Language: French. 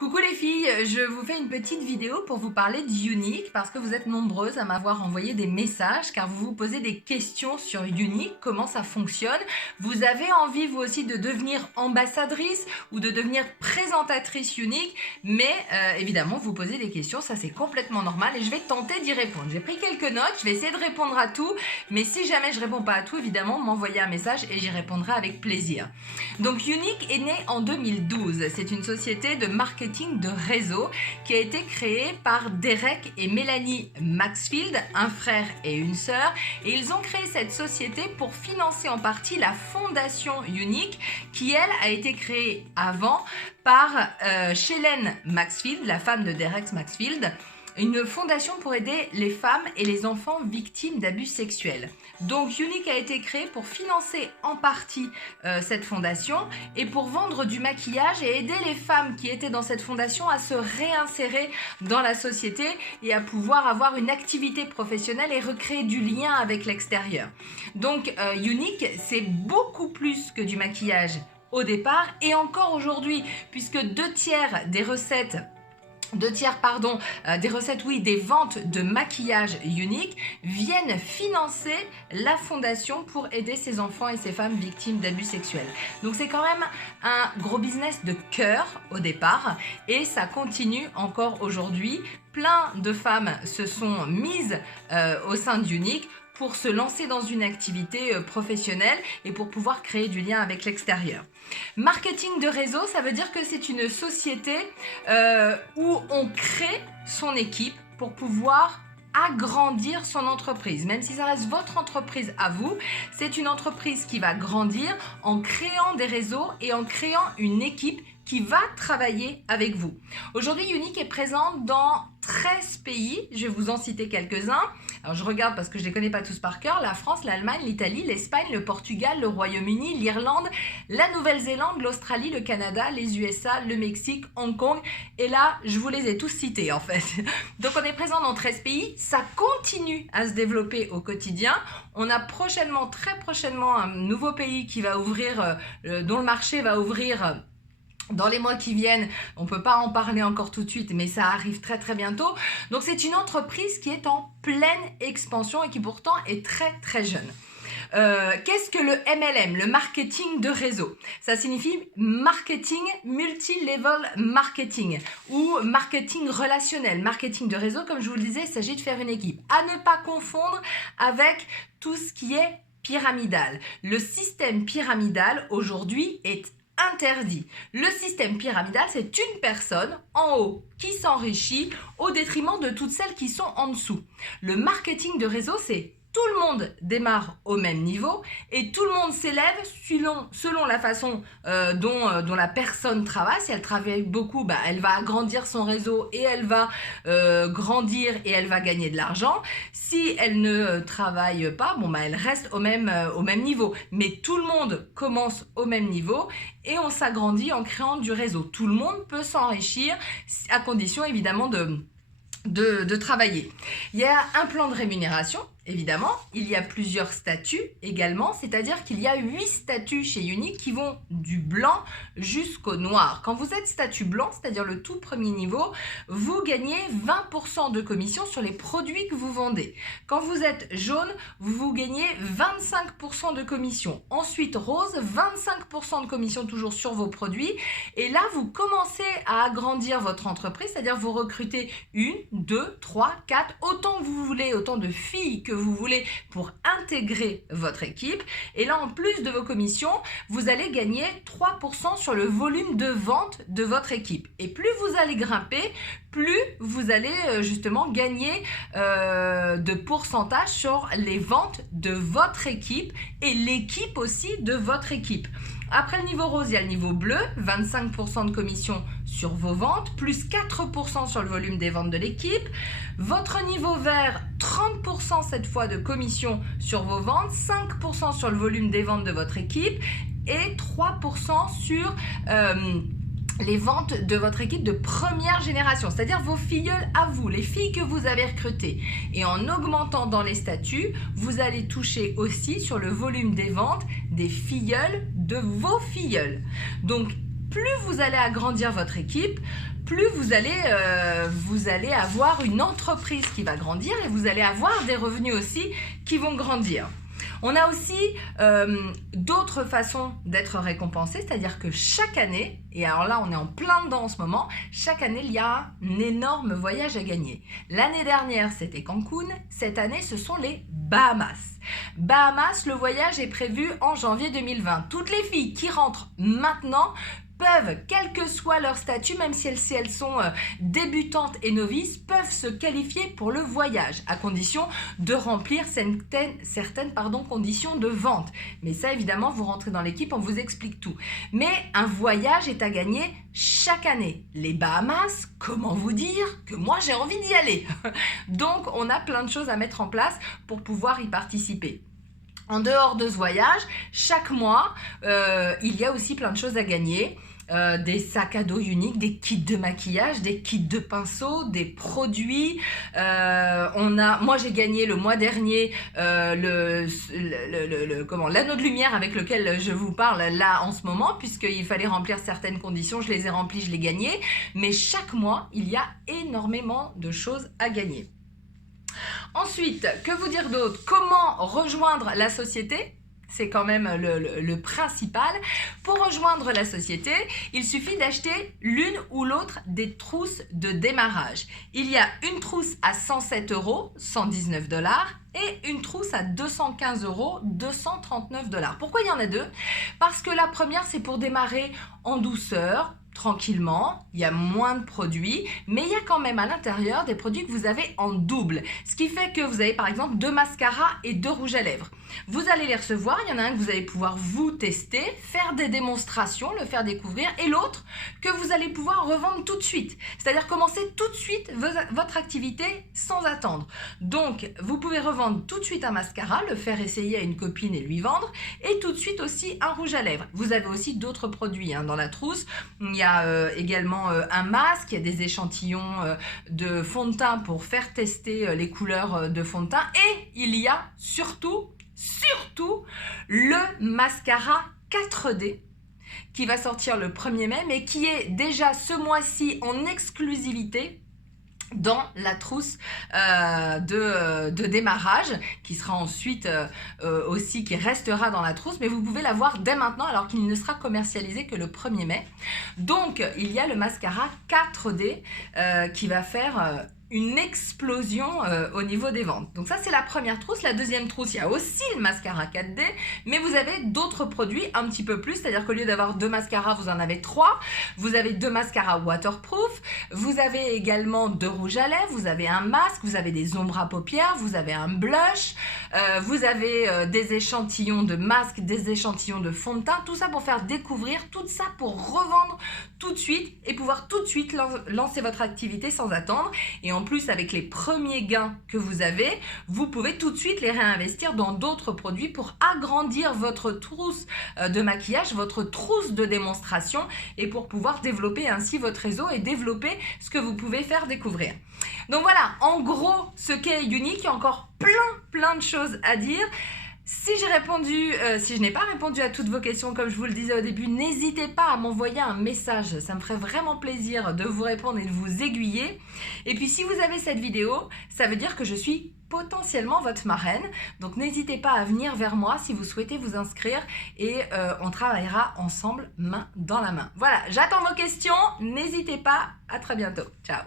Coucou les filles, je vous fais une petite vidéo pour vous parler d'Unique parce que vous êtes nombreuses à m'avoir envoyé des messages car vous vous posez des questions sur Unique, comment ça fonctionne. Vous avez envie vous aussi de devenir ambassadrice ou de devenir présentatrice Unique, mais évidemment vous posez des questions, ça c'est complètement normal et je vais tenter d'y répondre. J'ai pris quelques notes, je vais essayer de répondre à tout, mais si jamais je réponds pas à tout, évidemment m'envoyez un message et j'y répondrai avec plaisir. Donc Unique est né en 2012, c'est une société de marketing de réseau qui a été créé par Derek et Mélanie Maxfield, un frère et une sœur, et ils ont créé cette société pour financer en partie la fondation Unique qui elle a été créée avant par Shelen Maxfield, la femme de Derek Maxfield, une fondation pour aider les femmes et les enfants victimes d'abus sexuels. Donc Unique a été créé pour financer en partie cette fondation et pour vendre du maquillage et aider les femmes qui étaient dans cette fondation à se réinsérer dans la société et à pouvoir avoir une activité professionnelle et recréer du lien avec l'extérieur. Donc Unique, c'est beaucoup plus que du maquillage au départ et encore aujourd'hui, puisque des ventes de maquillage Unique viennent financer la fondation pour aider ces enfants et ces femmes victimes d'abus sexuels. Donc c'est quand même un gros business de cœur au départ et ça continue encore aujourd'hui. Plein de femmes se sont mises au sein d'Unique pour se lancer dans une activité professionnelle et pour pouvoir créer du lien avec l'extérieur. Marketing de réseau, ça veut dire que c'est une société où on crée son équipe pour pouvoir agrandir son entreprise. Même si ça reste votre entreprise à vous, c'est une entreprise qui va grandir en créant des réseaux et en créant une équipe qui va travailler avec vous. Aujourd'hui, Unique est présente dans 13 pays, je vais vous en citer quelques-uns. Alors je regarde parce que je ne les connais pas tous par cœur. La France, l'Allemagne, l'Italie, l'Espagne, le Portugal, le Royaume-Uni, l'Irlande, la Nouvelle-Zélande, l'Australie, le Canada, les USA, le Mexique, Hong Kong. Et là, je vous les ai tous cités en fait. Donc on est présent dans 13 pays. Ça continue à se développer au quotidien. On a très prochainement un nouveau pays qui va ouvrir, dont le marché va ouvrir dans les mois qui viennent. On ne peut pas en parler encore tout de suite, mais ça arrive très très bientôt. Donc c'est une entreprise qui est en pleine expansion et qui pourtant est très très jeune. Qu'est-ce que le MLM, le marketing de réseau? Ça signifie marketing multi-level marketing ou marketing relationnel. Marketing de réseau, comme je vous le disais, il s'agit de faire une équipe. À ne pas confondre avec tout ce qui est pyramidal. Le système pyramidal aujourd'hui est interdit. Le système pyramidal, c'est une personne en haut qui s'enrichit au détriment de toutes celles qui sont en dessous. Le marketing de réseau, c'est tout le monde démarre au même niveau et tout le monde s'élève selon la façon dont la personne travaille. Si elle travaille beaucoup, elle va agrandir son réseau et elle va grandir et elle va gagner de l'argent. Si elle ne travaille pas, elle reste au même niveau. Mais tout le monde commence au même niveau et on s'agrandit en créant du réseau. Tout le monde peut s'enrichir à condition évidemment de travailler. Il y a un plan de rémunération. Évidemment, il y a plusieurs statuts également, c'est-à-dire qu'il y a 8 statuts chez Unique qui vont du blanc jusqu'au noir. Quand vous êtes statut blanc, c'est-à-dire le tout premier niveau, vous gagnez 20% de commission sur les produits que vous vendez. Quand vous êtes jaune, vous gagnez 25% de commission. Ensuite, rose, 25% de commission toujours sur vos produits. Et là, vous commencez à agrandir votre entreprise, c'est-à-dire vous recrutez 1, 2, 3, 4, autant que vous voulez, autant de filles que vous voulez pour intégrer votre équipe. Et là, en plus de vos commissions, vous allez gagner 3% sur le volume de vente de votre équipe. Et plus vous allez grimper, plus vous allez justement gagner de pourcentage sur les ventes de votre équipe et l'équipe aussi de votre équipe. Après le niveau rose, il y a le niveau bleu, 25% de commission sur vos ventes, plus 4% sur le volume des ventes de l'équipe. Votre niveau vert, 30% cette fois de commission sur vos ventes, 5% sur le volume des ventes de votre équipe et 3% sur les ventes de votre équipe de première génération, c'est-à-dire vos filleuls à vous, les filles que vous avez recrutées. Et en augmentant dans les statuts, vous allez toucher aussi sur le volume des ventes des filleuls de vos filleuls. Donc, plus vous allez agrandir votre équipe, plus vous allez avoir une entreprise qui va grandir et vous allez avoir des revenus aussi qui vont grandir. On a aussi d'autres façons d'être récompensé, c'est-à-dire que chaque année, et alors là on est en plein dedans en ce moment, chaque année il y a un énorme voyage à gagner. L'année dernière c'était Cancun, cette année ce sont les Bahamas. Bahamas, le voyage est prévu en janvier 2020. Toutes les filles qui rentrent maintenant peuvent, quel que soit leur statut, même si elles sont débutantes et novices, peuvent se qualifier pour le voyage, à condition de remplir certaines conditions de vente. Mais ça, évidemment, vous rentrez dans l'équipe, on vous explique tout. Mais un voyage est à gagner chaque année. Les Bahamas, comment vous dire que moi, j'ai envie d'y aller. Donc, on a plein de choses à mettre en place pour pouvoir y participer. En dehors de ce voyage, chaque mois, il y a aussi plein de choses à gagner. Des sacs à dos uniques, des kits de maquillage, des kits de pinceaux, des produits. Moi j'ai gagné le mois dernier l'anneau de lumière avec lequel je vous parle là en ce moment, puisqu'il fallait remplir certaines conditions, je les ai remplies, je l'ai gagné. Mais chaque mois, il y a énormément de choses à gagner. Ensuite, que vous dire d'autre? Comment rejoindre la société? C'est quand même le principal. Pour rejoindre la société, il suffit d'acheter l'une ou l'autre des trousses de démarrage. Il y a une trousse à 107 €, 119 $, et une trousse à 215 €, 239 $. Pourquoi il y en a deux? Parce que la première, c'est pour démarrer en douceur, tranquillement, il y a moins de produits, mais il y a quand même à l'intérieur des produits que vous avez en double. Ce qui fait que vous avez par exemple 2 mascaras et 2 rouges à lèvres. Vous allez les recevoir, il y en a un que vous allez pouvoir vous tester, faire des démonstrations, le faire découvrir, et l'autre que vous allez pouvoir revendre tout de suite. C'est-à-dire commencer tout de suite votre activité sans attendre. Donc, vous pouvez revendre tout de suite un mascara, le faire essayer à une copine et lui vendre, et tout de suite aussi un rouge à lèvres. Vous avez aussi d'autres produits dans la trousse. Il y a également un masque, il y a des échantillons de fond de teint pour faire tester les couleurs de fond de teint, et il y a surtout le mascara 4D qui va sortir le 1er mai, mais qui est déjà ce mois-ci en exclusivité dans la trousse de démarrage, qui sera ensuite aussi, qui restera dans la trousse, mais vous pouvez la voir dès maintenant alors qu'il ne sera commercialisé que le 1er mai. Donc il y a le mascara 4D qui va faire une explosion au niveau des ventes. Donc ça, c'est la première trousse. La deuxième trousse, il y a aussi le mascara 4D, mais vous avez d'autres produits un petit peu plus, c'est-à-dire qu'au lieu d'avoir 2 mascaras, vous en avez 3. Vous avez 2 mascaras waterproof, vous avez également 2 rouges à lèvres, vous avez un masque, vous avez des ombres à paupières, vous avez un blush, vous avez des échantillons de masques, des échantillons de fond de teint, tout ça pour faire découvrir, tout ça pour revendre tout de suite et pouvoir tout de suite lancer votre activité sans attendre. Et en plus, avec les premiers gains que vous avez, vous pouvez tout de suite les réinvestir dans d'autres produits pour agrandir votre trousse de maquillage, votre trousse de démonstration, et pour pouvoir développer ainsi votre réseau et développer ce que vous pouvez faire découvrir. Donc voilà, en gros, ce qu'est Unique, il y a encore plein de choses à dire. Si je n'ai pas répondu à toutes vos questions, comme je vous le disais au début, n'hésitez pas à m'envoyer un message. Ça me ferait vraiment plaisir de vous répondre et de vous aiguiller. Et puis, si vous avez cette vidéo, ça veut dire que je suis potentiellement votre marraine. Donc, n'hésitez pas à venir vers moi si vous souhaitez vous inscrire, et on travaillera ensemble main dans la main. Voilà, j'attends vos questions. N'hésitez pas. À très bientôt. Ciao.